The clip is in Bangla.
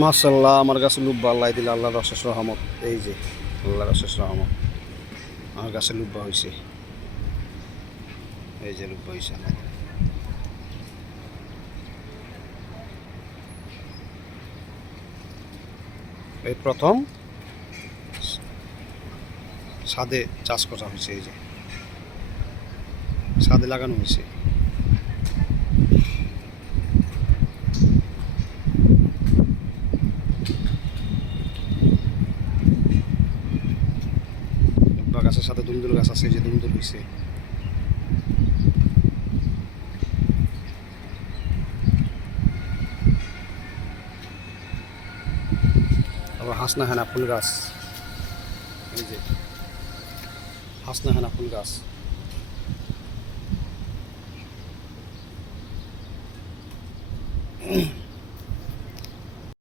মাশাআল্লাহ আমার গাছে লুব্বা আল্লাহ দিল, আল্লাহর অশেষ রহমত। এই যে আল্লাহর অশেষ রহমত, আমার গাছে লুব্বা হয়েছে। এই যে লুব্বা হয়েছে আল্লাহ দিলে। এই প্রথম ছাদে চাষ করা হয়েছে, এই যে ছাদে লাগানো হয়েছে। লুব্বা গাছের সাথে দুমদুল গাছ আছে, এই যে দুমদুল হয়েছে। আবার হাসনা হেনা ফুল গাছ, এই যে হাসনা হেনা ফুল গাছ।